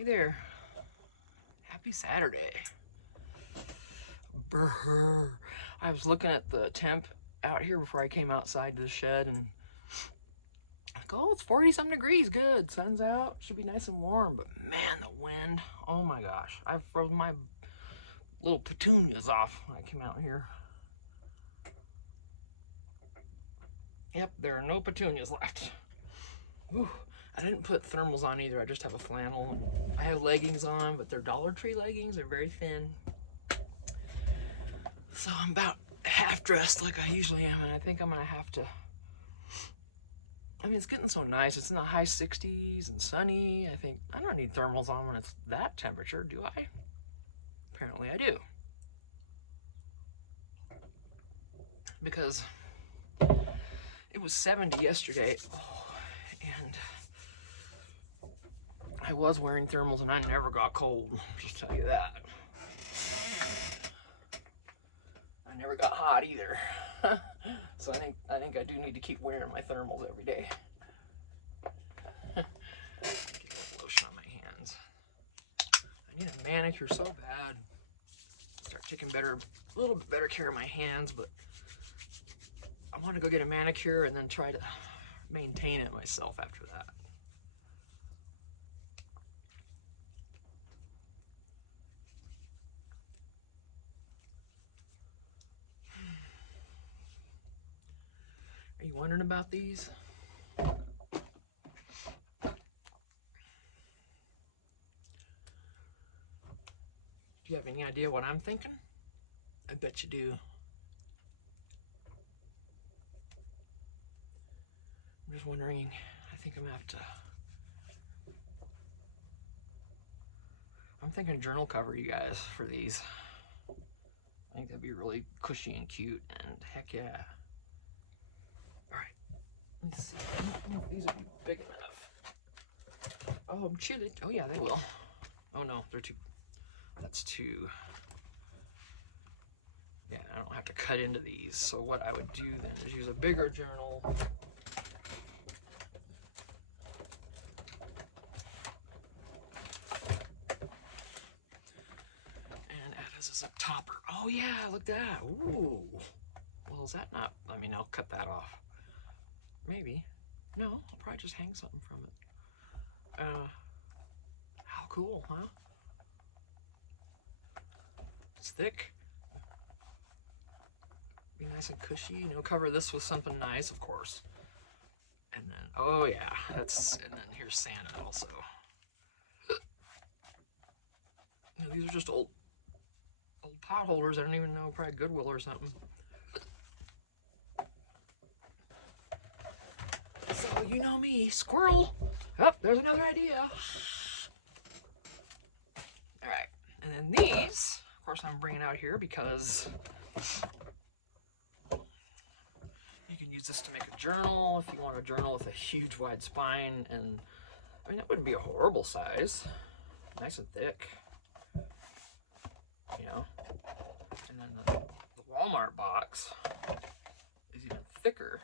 Hey there. Happy Saturday. Brr. I was looking at the temp out here before I came outside to the shed and like, oh, it's 40 something degrees. Good. Sun's out. Should be nice and warm. But man, the wind. Oh my gosh. I froze my little petunias off when I came out here. Yep, there are no petunias left. Whew. I didn't put thermals on either. I just have a flannel. I have leggings on, but they're Dollar Tree leggings. They're very thin. So I'm about half dressed like I usually am, and I think I'm gonna have to. I mean, it's getting so nice. It's in the high 60s and sunny. I think I don't need thermals on when it's that temperature, do I? Apparently I do. Because it was 70 yesterday, and I was wearing thermals and I never got cold, just tell you that. I never got hot either. So I think I do need to keep wearing my thermals every day. Get a little lotion on my hands. I need a manicure so bad. Start taking a little bit better care of my hands, but I want to go get a manicure and then try to maintain it myself after that. Are you wondering about these? Do you have any idea what I'm thinking? I bet you do. I'm just wondering, I think I'm gonna have to. I'm thinking journal cover, you guys, for these. I think that'd be really cushy and cute, and heck yeah. Alright, let's see. I don't know if these will be big enough. Oh, I'm chilly. Oh yeah, they will. Oh no, they're too. That's too. Yeah, I don't have to cut into these. So what I would do then is use a bigger journal. And add this as a topper. Oh yeah, look at that. Ooh. Well, is that not? I mean, I'll cut that off. Maybe. No, I'll probably just hang something from it. How cool, huh? It's thick. Be nice and cushy. You know, cover this with something nice, of course. And then, oh yeah, and then here's Santa also. You know, these are just old pot holders. I don't even know, probably Goodwill or something. So you know me, squirrel. Oh, there's another idea. All right, and then these, of course, I'm bringing out here because you can use this to make a journal if you want a journal with a huge wide spine, and I mean that wouldn't be a horrible size, nice and thick, you know. And then the Walmart box is even thicker.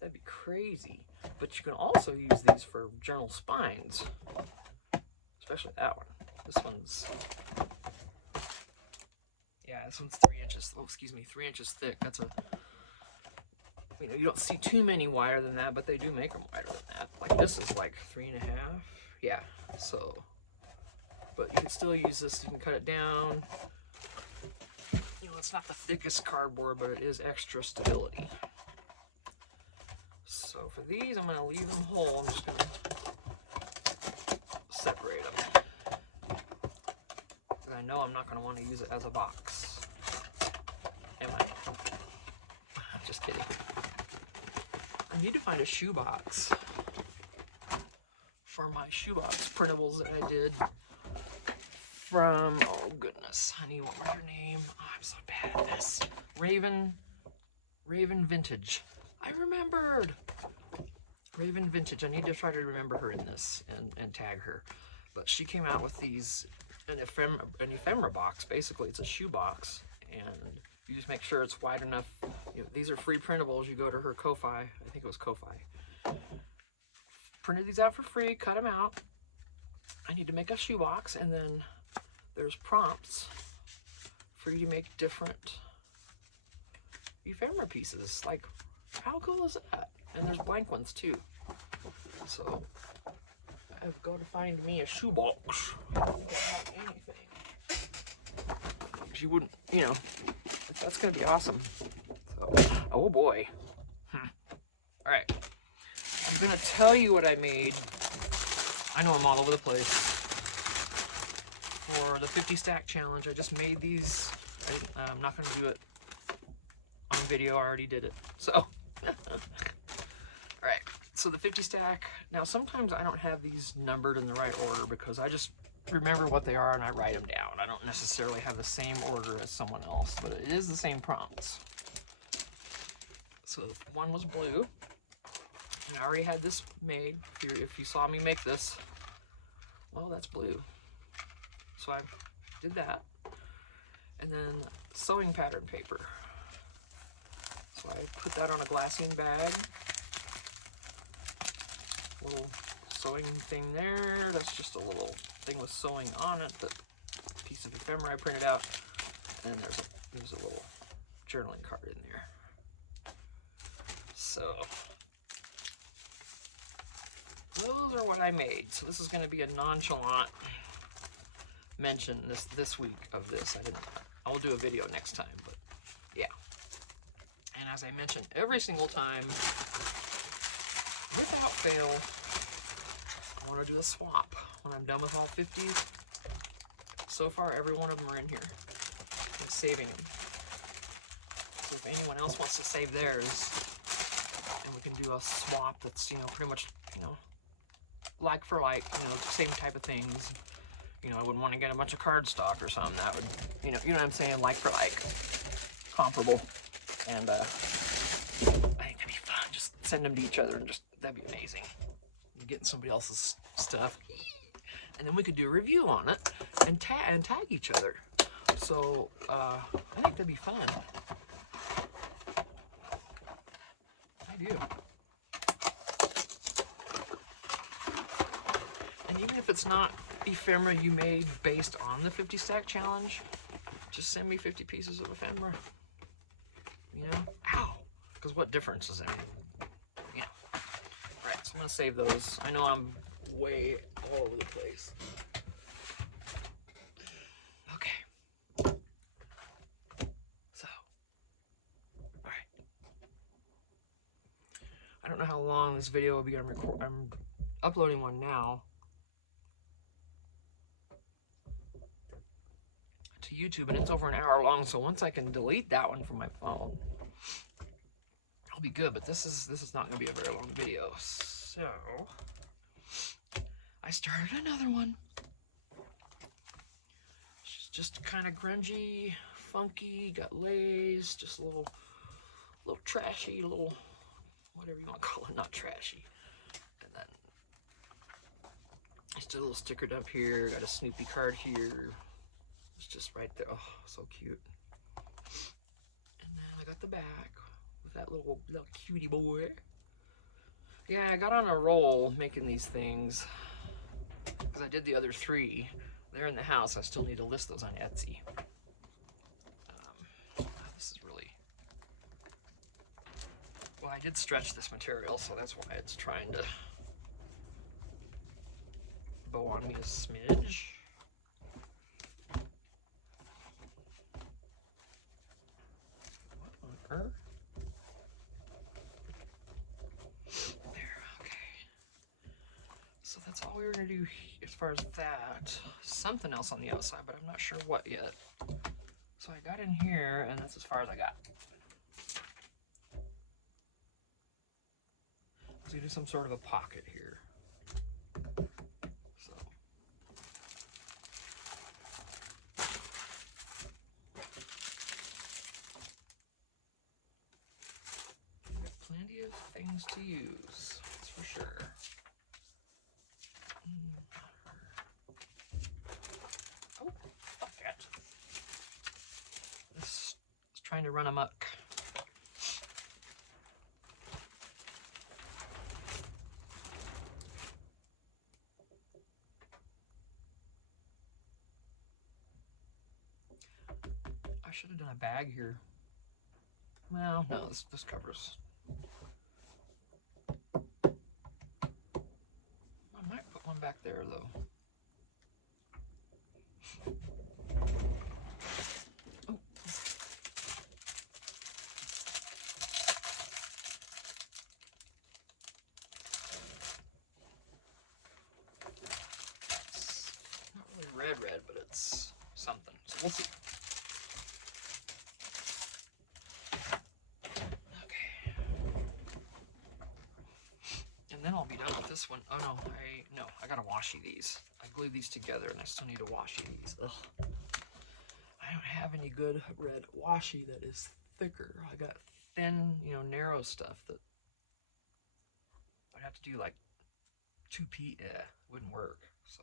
That'd be crazy. But you can also use these for journal spines, especially that one. This one's, yeah, this one's 3 inches. Oh, excuse me, 3 inches thick. That's a, you know, you don't see too many wider than that, but they do make them wider than that. Like this is like 3.5. Yeah. So, but you can still use this. You can cut it down. You know, it's not the thickest cardboard, but it is extra stability. So for these, I'm going to leave them whole. I'm just going to separate them. Because I know I'm not going to want to use it as a box. Am I? I'm just kidding. I need to find a shoebox for my shoebox printables that I did from, oh goodness, honey, what was your name? Oh, I'm so bad at this. Raven Vintage. I remembered. Raven Vintage. I need to try to remember her in this and tag her. But she came out with these, an ephemera box. Basically, it's a shoe box. And you just make sure it's wide enough. You know, these are free printables. You go to her Ko-Fi. I think it was Ko-Fi. Printed these out for free. Cut them out. I need to make a shoebox, and then there's prompts for you to make different ephemera pieces. Like, how cool is that? And there's blank ones too. So I've got to find me a shoebox without anything. You wouldn't, you know, that's gonna be awesome. So, oh boy. All right, I'm gonna tell you what I made. I know I'm all over the place. For the 50 stack challenge, I just made these. I'm not gonna do it on video. I already did it. So, all right. So the 50 stack. Now sometimes I don't have these numbered in the right order because I just remember what they are and I write them down. I don't necessarily have the same order as someone else, but it is the same prompts. So one was blue. And I already had this made. If you saw me make this, well, that's blue. So I did that. And then sewing pattern paper. So I put that on a glassine bag. Little sewing thing there. That's just a little thing with sewing on it. That piece of ephemera I printed out. And there's a little journaling card in there. So those are what I made. So this is going to be a nonchalant mention this week of this. I'll do a video next time, but yeah. And as I mentioned every single time, without fail, I want to do a swap when I'm done with all 50. So far, every one of them are in here. I'm saving them. So if anyone else wants to save theirs, and we can do a swap that's, you know, pretty much, you know, like for like, you know, same type of things. You know, I wouldn't want to get a bunch of cardstock or something. That would, you know what I'm saying, like for like, comparable. And I think that'd be fun. Just send them to each other and just, that'd be amazing. Getting somebody else's stuff. And then we could do a review on it and tag each other. So, I think that'd be fun. I do. And even if it's not ephemera you made based on the 50 stack challenge, just send me 50 pieces of ephemera. You know? Ow! Because what difference is it? Yeah. Alright, so I'm going to save those. I know I'm way all over the place. Okay. So. Alright. I don't know how long this video will be going to record. I'm uploading one now to YouTube, and it's over an hour long, so once I can delete that one from my phone, I'll be good. But this is not going to be a very long video. So I started another one. It's just kind of grungy, funky, got lays, just a little trashy, little whatever you want to call it, not trashy. And then just a little stickered up here, got a Snoopy card here. It's just right there. Oh, so cute. And then I got the back with that little cutie boy. Yeah, I got on a roll making these things because I did the other 3. They're in the house. I still need to list those on Etsy. This is really... Well, I did stretch this material, so that's why it's trying to bow on me a smidge. What on earth? There, okay. So that's all we were going to do as far as that. Something else on the outside, but I'm not sure what yet. So I got in here, and that's as far as I got. Let's do some sort of a pocket here. So. Got plenty of things to use, that's for sure. Oh, stop that. This is trying to run amok. I should have done a bag here. Well, no, this covers. I might put one back there though. Oh. It's not really red, but it's something. So we'll see. And then I'll be done with this one. Oh no, I gotta washi these. I glued these together and I still need to washi these. Ugh. I don't have any good red washi that is thicker. I got thin, narrow stuff that I'd have to do like 2P. Wouldn't work. So.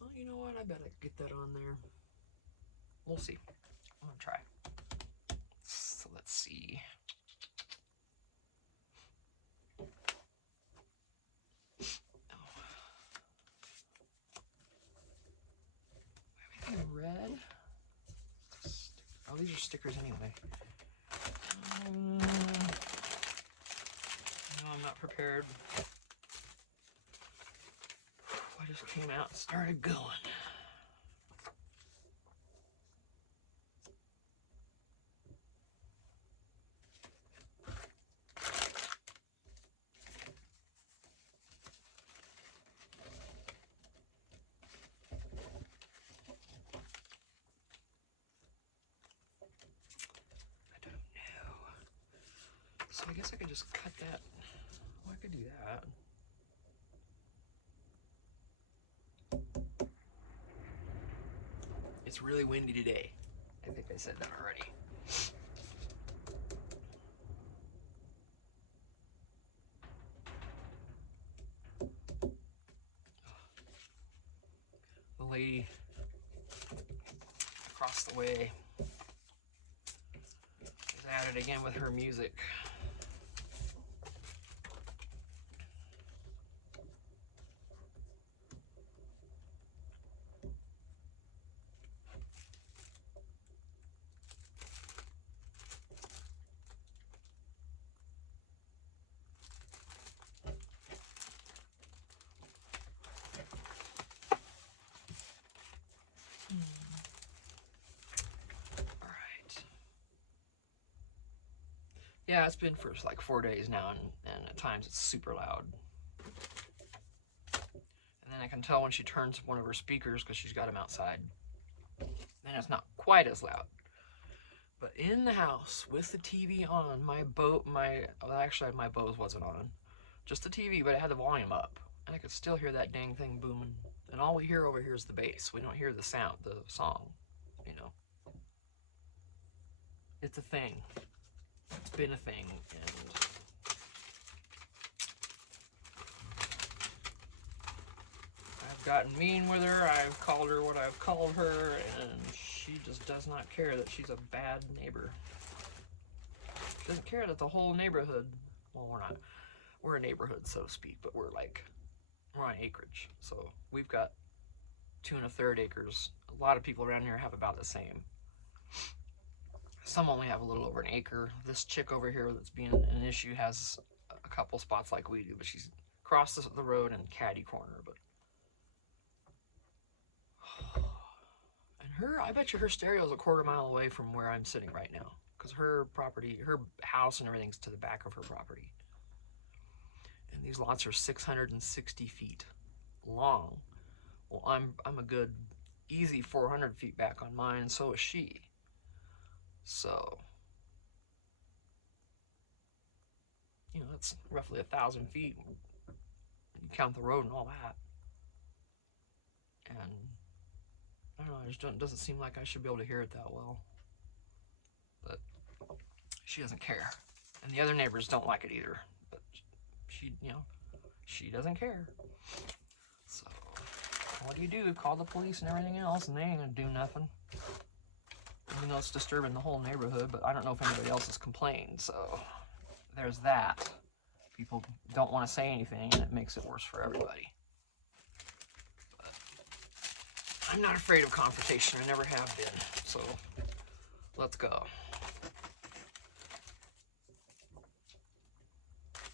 Well, you know what? I bet I could get that on there. We'll see. I'm gonna try. So let's see. Everything red. Oh, these are stickers anyway. No, I'm not prepared. I just came out and started going. So I guess I could just cut that. Oh, I could do that. It's really windy today. I think I said that already. The lady across the way is at it again with her music. Yeah, it's been for like 4 days now, and at times it's super loud. And then I can tell when she turns one of her speakers, because she's got them outside, then it's not quite as loud. But in the house with the TV on, my Bose wasn't on, just the TV, but it had the volume up, and I could still hear that dang thing booming. And all we hear over here is the bass. We don't hear the sound, the song, It's a thing. It's been a thing, and I've gotten mean with her. I've called her what I've called her, and she just does not care that she's a bad neighbor. She doesn't care that the whole neighborhood, well, we're a neighborhood, so to speak, but we're on acreage. So we've got 2 1/3 acres. A lot of people around here have about the same. Some only have a little over an acre. This chick over here that's being an issue has a couple spots like we do, but she's across the road in Caddy Corner. But and I bet you her stereo is a 1/4 mile away from where I'm sitting right now, because her property, her house and everything's to the back of her property. And these lots are 660 feet long. Well, I'm a good easy 400 feet back on mine, and so is she. So, that's roughly 1,000 feet. You count the road and all that. And I don't know, it doesn't seem like I should be able to hear it that well. But she doesn't care. And the other neighbors don't like it either. But she doesn't care. So, what do? Call the police and everything else, and they ain't gonna do nothing. Even though it's disturbing the whole neighborhood, but I don't know if anybody else has complained, so there's that. people don't want to say anything, and it makes it worse for everybody. But I'm not afraid of confrontation. I never have been. So let's go.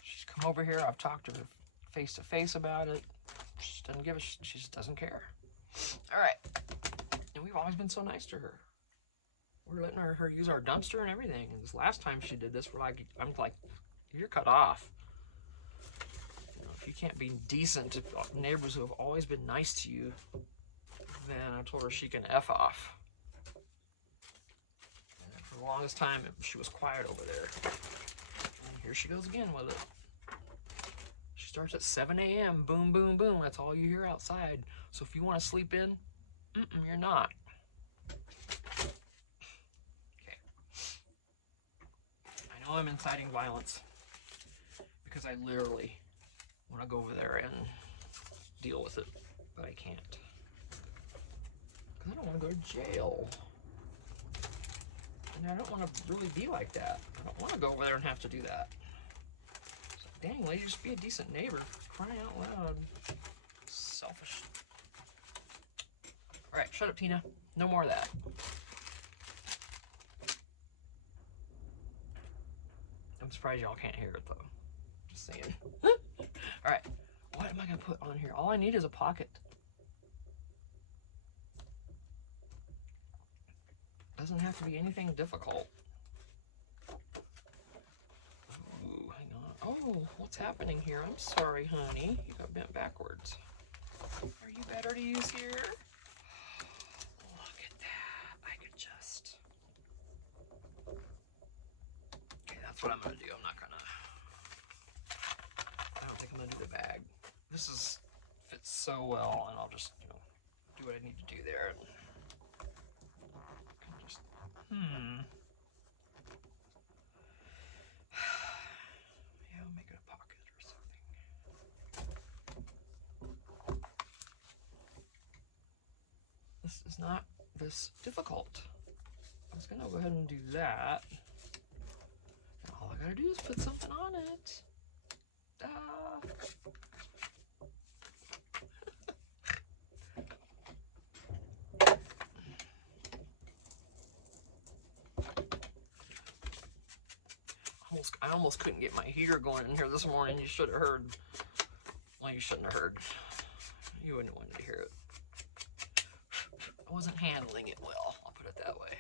She's come over here. I've talked to her face to face about it. She just doesn't give a. She just doesn't care. All right. And we've always been so nice to her. We're letting her use our dumpster and everything. And this last time she did this, I'm like, you're cut off. You know, if you can't be decent to neighbors who have always been nice to you, then I told her she can F off. And for the longest time, she was quiet over there. And here she goes again with it. She starts at 7 a.m. Boom, boom, boom. That's all you hear outside. So if you want to sleep in, you're not. Okay. I know I'm inciting violence because I literally want to go over there and deal with it, but I can't. Because I don't want to go to jail. And I don't want to really be like that. I don't want to go over there and have to do that. So, dang, lady, just be a decent neighbor. Crying out loud. Selfish. Alright, shut up, Tina. No more of that. I'm surprised y'all can't hear it, though. Just saying. Alright, what am I going to put on here? All I need is a pocket. Doesn't have to be anything difficult. Ooh, hang on. Oh, what's happening here? I'm sorry, honey. You got bent backwards. Are you better to use here? Look at that. I could just... Okay, that's what I'm going to do. I'm not going to... I don't think I'm going to do the bag. This fits so well, and I'll just, do what I need to do there. Just, Yeah, I'll make it a pocket or something. This is not this difficult. I was gonna go ahead and do that. And all I gotta do is put something on it. I almost couldn't get my heater going in here this morning. You should have heard. Well, you shouldn't have heard. You wouldn't want to hear it. I wasn't handling it well, I'll put it that way.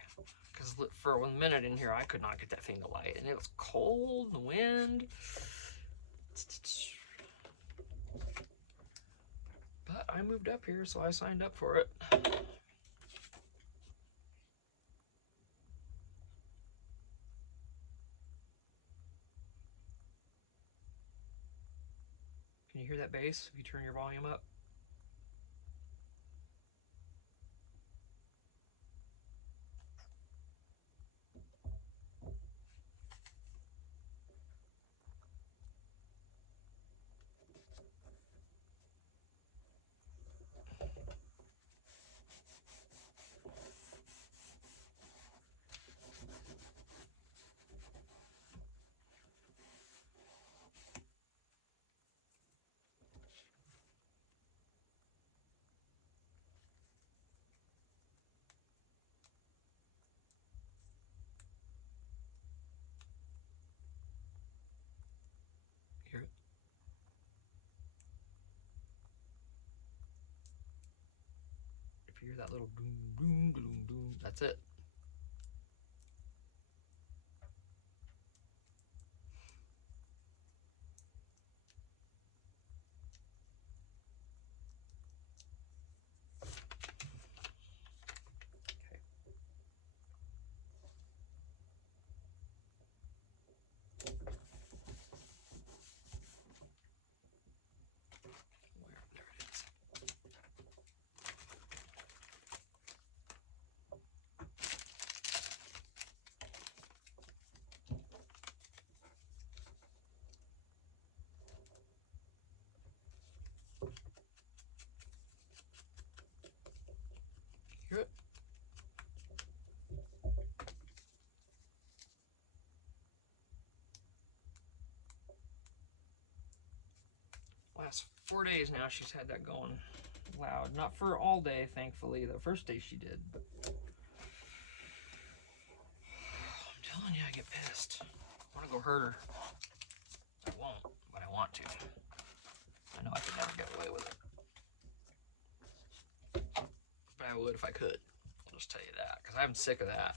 Because for 1 minute in here, I could not get that thing to light. And it was cold, the wind. But I moved up here, so I signed up for it. Can you hear that bass if you turn your volume up? Hear it? If you hear that little boom, boom, boom, boom, that's it. 4 days now she's had that going loud. Not for all day, thankfully. The first day she did, but I'm telling you, I get pissed. I want to go hurt her. I won't, but I want to. I know I could never get away with it. But I would if I could. I'll just tell you that, because I'm sick of that.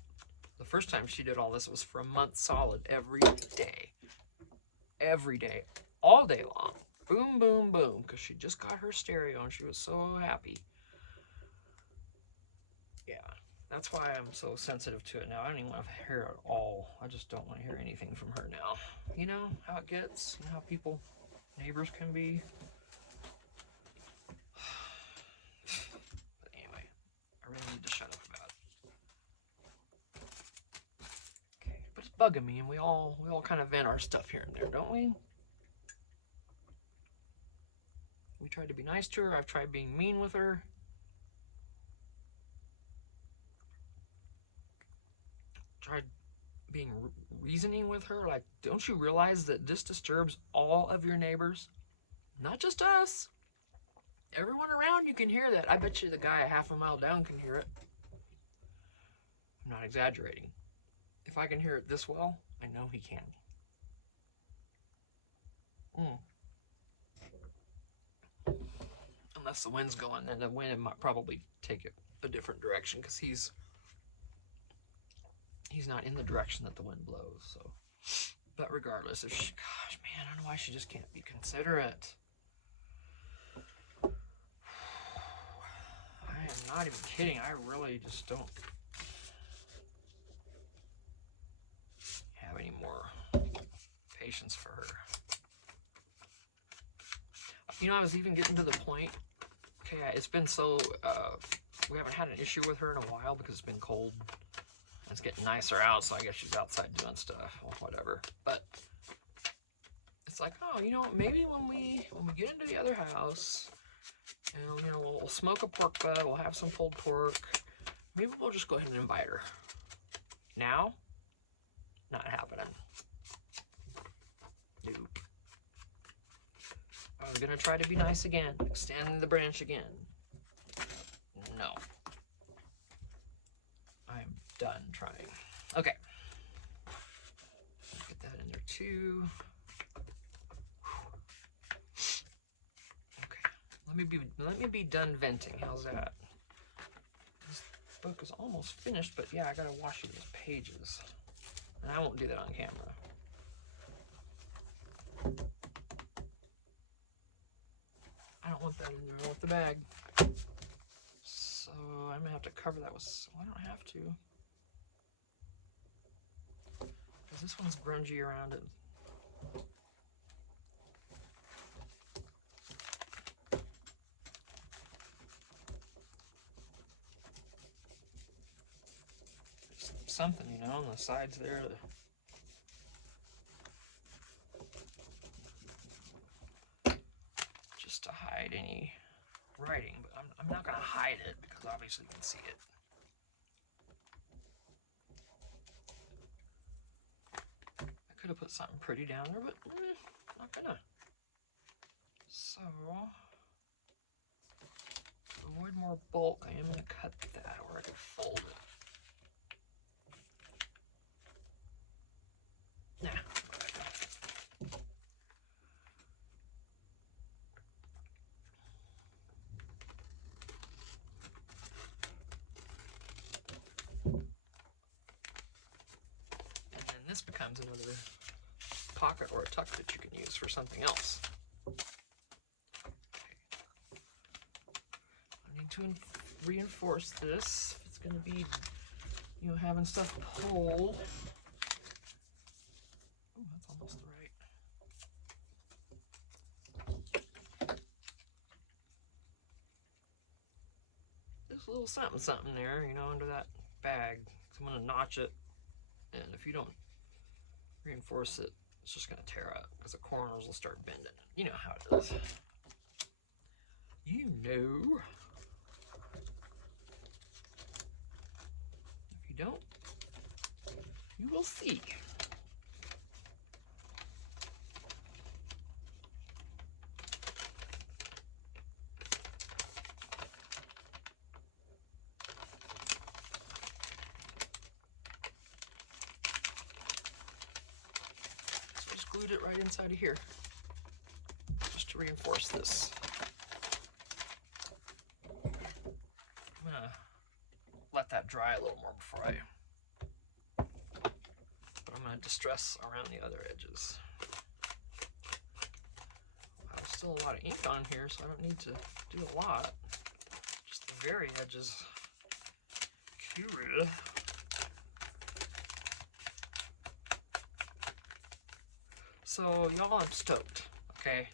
The first time she did all this, it was for a month solid, every day. Every day. All day long. Boom, boom, boom. Because she just got her stereo and she was so happy. Yeah. That's why I'm so sensitive to it now. I don't even want to hear it at all. I just don't want to hear anything from her now. You know how it gets? You know how people, neighbors can be? But anyway, I really need to shut up about it. Okay, but it's bugging me, and we all kind of vent our stuff here and there, don't we? We tried to be nice to her. I've tried being mean with her. Tried being reasoning with her. Like, don't you realize that this disturbs all of your neighbors? Not just us. Everyone around you can hear that. I bet you the guy a half a mile down can hear it. I'm not exaggerating. If I can hear it this well, I know he can. Unless the wind's going, then the wind might probably take it a different direction, because he's not in the direction that the wind blows. So, but regardless, if she, gosh, man, I don't know why she just can't be considerate. I am not even kidding. I really just don't have any more patience for her. You know, I was even getting to the point. Okay, it's been so, we haven't had an issue with her in a while because it's been cold. It's getting nicer out, so I guess she's outside doing stuff or whatever. But it's like, oh, you know, maybe when we get into the other house, and you know, we'll smoke a pork butt, we'll have some pulled pork. Maybe we'll just go ahead and invite her. Now, not happening. Nope. I was gonna try to be nice again, extend the branch again. No. I'm done trying. Okay. Get that in there too. Okay. Let me be done venting. How's that? This book is almost finished, but yeah, I gotta wash these pages. And I won't do that on camera. I don't want that in there. I want the bag. So I'm gonna have to cover that with. Well, I don't have to, because this one's grungy around it. Something, you know, on the sides there. Just to hide any writing, but I'm not going to hide it because obviously you can see it. I could have put something pretty down there, but not gonna. So, to avoid more bulk, I am going to cut that, or I can fold it. Nah. And then this becomes another pocket or a tuck that you can use for something else. Okay. I need to reinforce this. It's going to be, you know, having stuff pulled. Oh, that's almost right. Just a little something there, you know, under that bag. So I'm going to notch it, and if you don't reinforce it, it's just going to tear up because the corners will start bending. You know how it is. You know. If you don't, you will see. glued it right inside of here, just to reinforce this. I'm gonna let that dry a little more before but I'm gonna distress around the other edges. Wow, there's still a lot of ink on here, so I don't need to do a lot. Just the very edges. Cool. So y'all, I'm stoked, okay?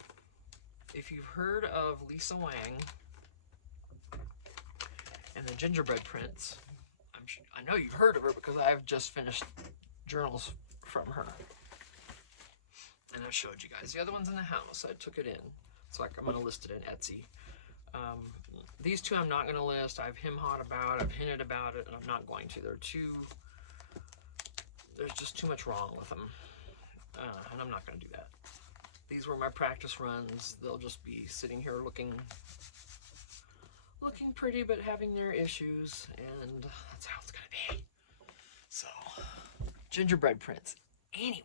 If you've heard of Lisa Wang and the gingerbread prints, I know you've heard of her because I've just finished journals from her. And I've showed you guys the other ones in the house. I took it in. So I'm going to list it in Etsy. These two I'm not going to list. I've him-hawed about it. I've hinted about it, and I'm not going to. There's just too much wrong with them. And I'm not going to do that. These were my practice runs. They'll just be sitting here looking pretty, but having their issues, and that's how it's going to be. So, gingerbread prints. Anyway,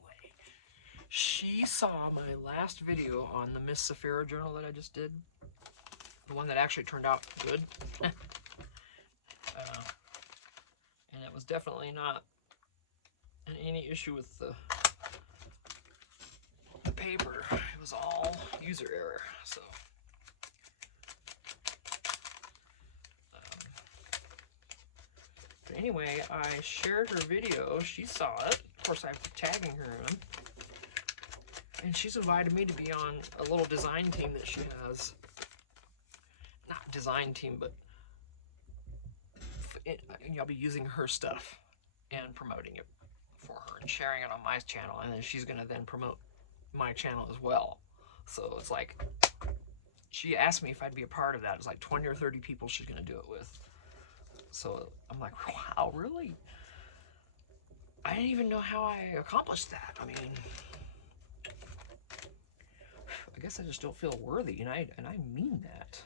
she saw my last video on the Miss Saphira journal that I just did. The one that actually turned out good. And it was definitely not any issue with the paper. It was all user error. So but anyway, I shared her video. She saw it. Of course, I'm tagging her in. And she's invited me to be on a little design team that she has. Not design team, but I'll be using her stuff and promoting it for her and sharing it on my channel, and then she's gonna then promote my channel as well. So it's like, she asked me if I'd be a part of that. It's like 20 or 30 people she's gonna do it with. So I'm like, wow, really? I didn't even know how I accomplished that. I mean, I guess I just don't feel worthy, and I mean that.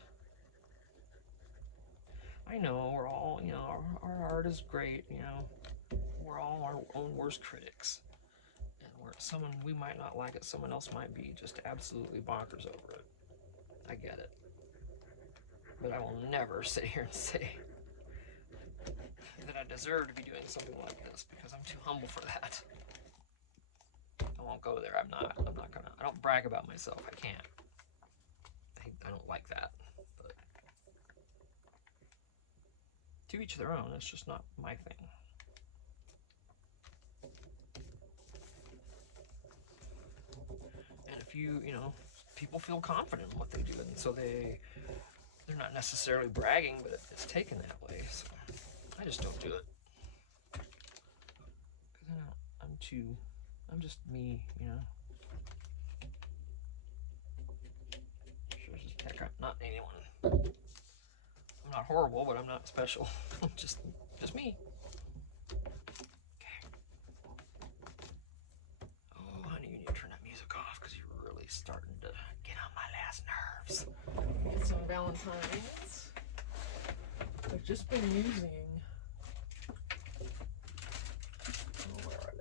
I know we're all, you know, our art is great, you know, we're all our own worst critics. And we might not like it, someone else might be just absolutely bonkers over it. I get it. But I will never sit here and say that I deserve to be doing something like this, because I'm too humble for that. I won't go there. I'm not gonna, I don't brag about myself. I can't. I don't like that. But to each their own. It's just not my thing. And if you know, people feel confident in what they do, and so they're not necessarily bragging, but it's taken that way. So I just don't do it. Because I'm just me, you know. Sure as heck, I'm not anyone. I'm not horrible, but I'm not special. just me. Okay. Oh, honey, you need to turn that music off because you're really starting to get on my last nerves. Get some Valentines. I've just been using. Oh, where are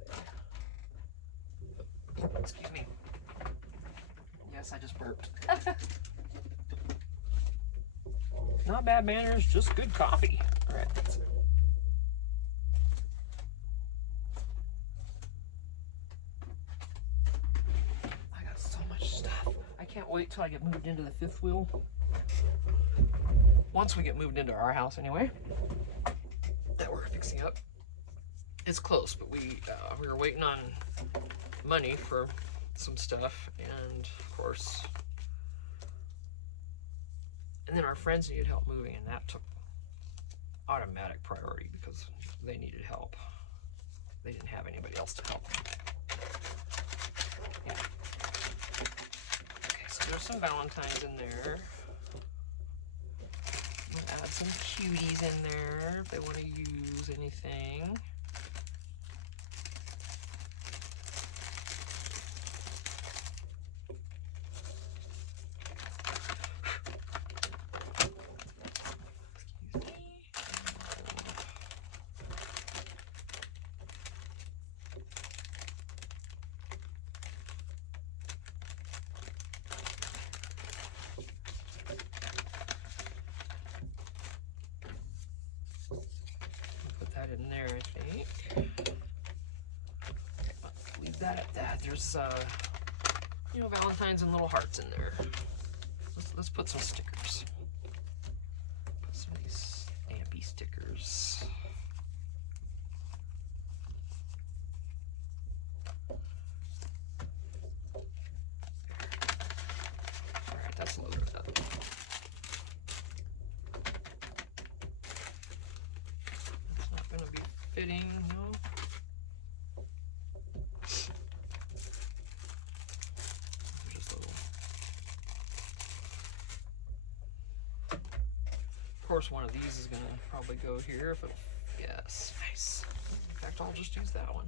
they? Excuse me. Yes, I just burped. Not bad manners, just good coffee. All right, that's it. I got so much stuff. I can't wait till I get moved into the fifth wheel. Once we get moved into our house anyway, that we're fixing up. It's close, but we were waiting on money for some stuff, and of course, and then our friends needed help moving, and that took automatic priority because they needed help. They didn't have anybody else to help them. Yeah. Okay, so there's some Valentines in there. We'll add some cuties in there if they want to use anything. there's you know, Valentines and little hearts in there. Let's put some stickers. Put some of these stampy stickers. Alright, that's loaded up. It's not gonna be fitting, no. Of course, one of these is gonna probably go here if it, yes, nice. In fact, I'll just use that one.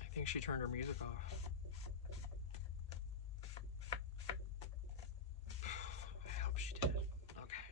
I think she turned her music off. I hope she did. Okay.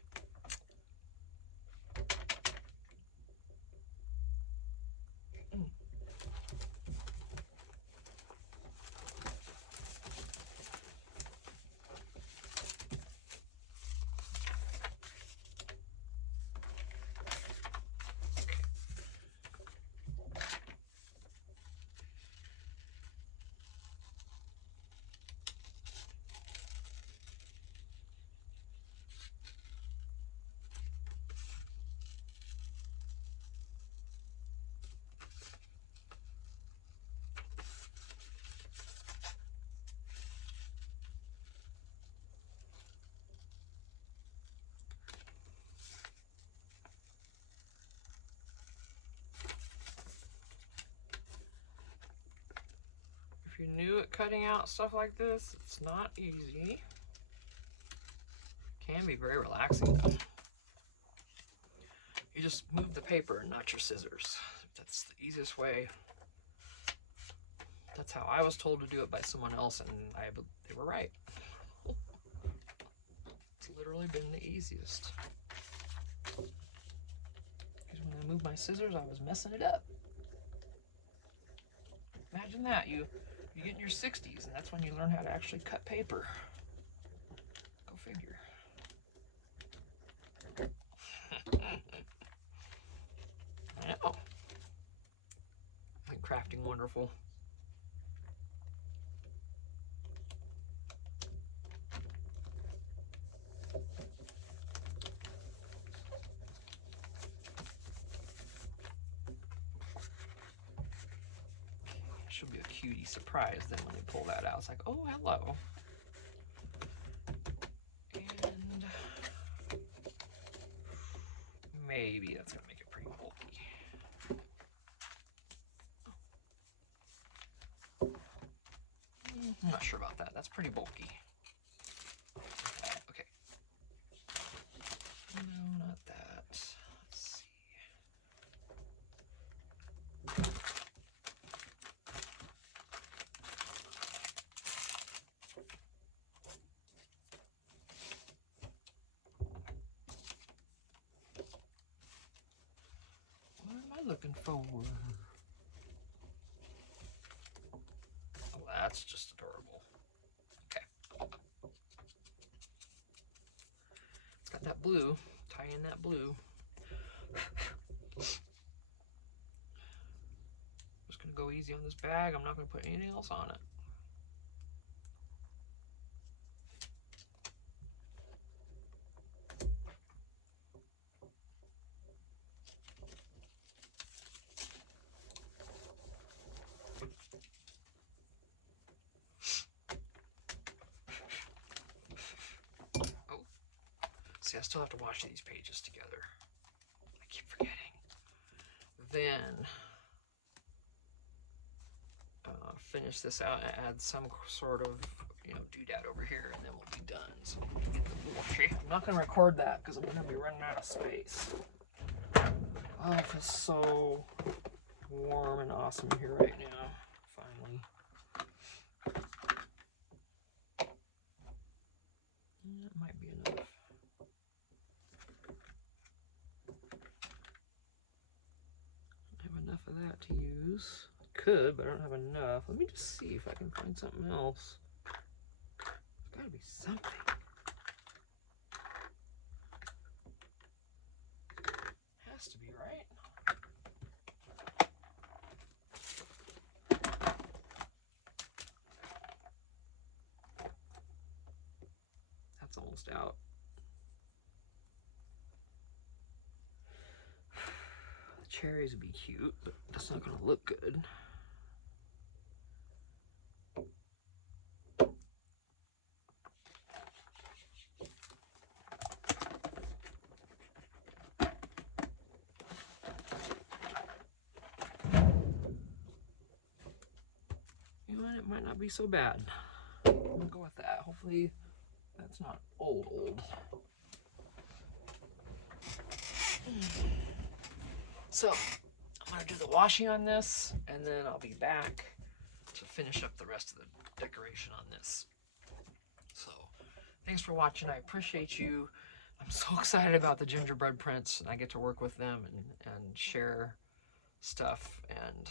If you're new at cutting out stuff like this, it's not easy. It can be very relaxing though. You just move the paper and not your scissors. That's the easiest way. That's how I was told to do it by someone else, and they were right. It's literally been the easiest. Because when I moved my scissors, I was messing it up. Imagine that, you get in your 60s, and that's when you learn how to actually cut paper. Go figure. I know. And crafting wonderful. She'll be a cutie surprise then when they pull that out. It's like, oh, hello. And maybe that's gonna make it pretty bulky. I'm not sure about that. That's pretty bulky. Okay. No, not that. Let's see. What am I looking for? Oh, that's just adorable. Okay. It's got that blue. Tie in that blue. Just gonna go easy on this bag. I'm not gonna put anything else on it. See, I still have to wash these pages together. I keep forgetting. Then finish this out and add some sort of, you know, doodad over here, and then we'll be done. So I'm not going to record that because I'm going to be running out of space. Oh, it feels so warm and awesome here right now. Finally. That might be enough. I don't have enough of that to use. I could, but I don't have enough. Let me just see if I can find something else. There's got to be something. Has to be, almost out. The cherries would be cute, but that's not going to look good. You know what? It might not be so bad. I'm going to go with that. Hopefully that's not old. So I'm going to do the washing on this, and then I'll be back to finish up the rest of the decoration on this. So thanks for watching. I appreciate you. I'm so excited about the gingerbread prints, and I get to work with them and share stuff, and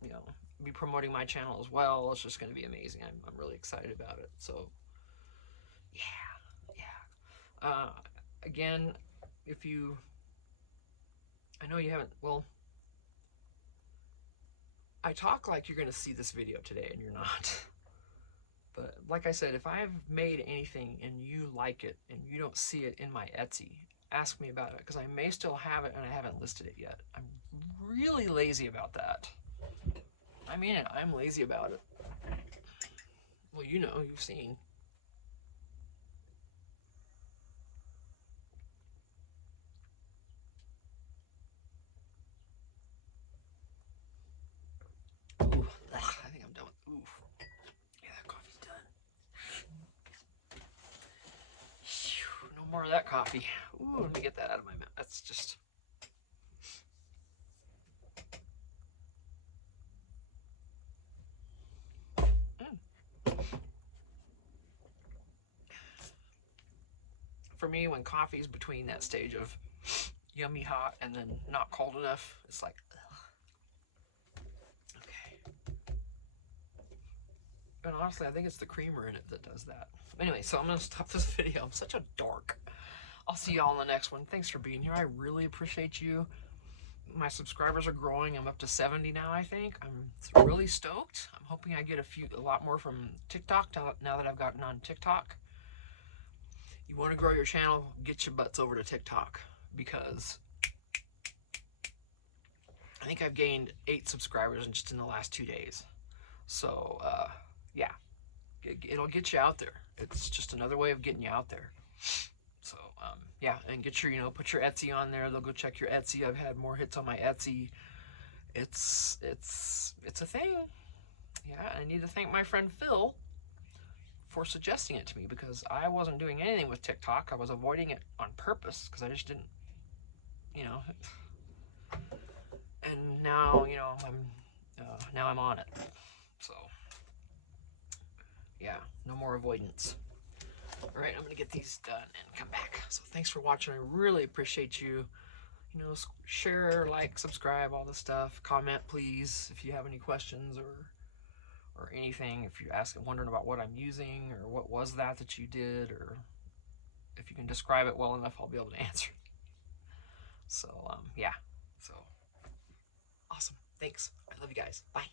you know, be promoting my channel as well. It's just going to be amazing. I'm really excited about it. So yeah. Again, if you, I know you haven't, well, I talk like you're going to see this video today and you're not. But like I said, if I've made anything and you like it and you don't see it in my Etsy, ask me about it, because I may still have it and I haven't listed it yet. I'm really lazy about that. I mean it, I'm lazy about it. Well, you know, you've seen. Ooh, I think I'm done with, ooh. Yeah, that coffee's done. No more of that coffee. Ooh, let me get that out of my mouth. That's just... For me, when coffee's between that stage of yummy hot and then not cold enough, it's like, ugh. Okay. And honestly, I think it's the creamer in it that does that. Anyway, so I'm going to stop this video. I'm such a dork. I'll see y'all in the next one. Thanks for being here. I really appreciate you. My subscribers are growing. I'm up to 70 now, I think. I'm really stoked. I'm hoping I get a lot more from TikTok now that I've gotten on TikTok. You want to grow your channel, get your butts over to TikTok, because I think I've gained 8 subscribers just in the last 2 days. So, yeah, it'll get you out there. It's just another way of getting you out there. So, yeah, and get your, put your Etsy on there. They'll go check your Etsy. I've had more hits on my Etsy. It's a thing. Yeah, I need to thank my friend Phil for suggesting it to me, because I wasn't doing anything with TikTok. I was avoiding it on purpose because I just didn't, and now, I'm on it. So, yeah, no more avoidance. All right, I'm gonna get these done and come back. So thanks for watching. I really appreciate you. Share, like, subscribe, all this stuff. Comment, please, if you have any questions or anything. If you're wondering about what I'm using, or what was that you did, or if you can describe it well enough, I'll be able to answer. So, yeah. So, awesome. Thanks. I love you guys. Bye.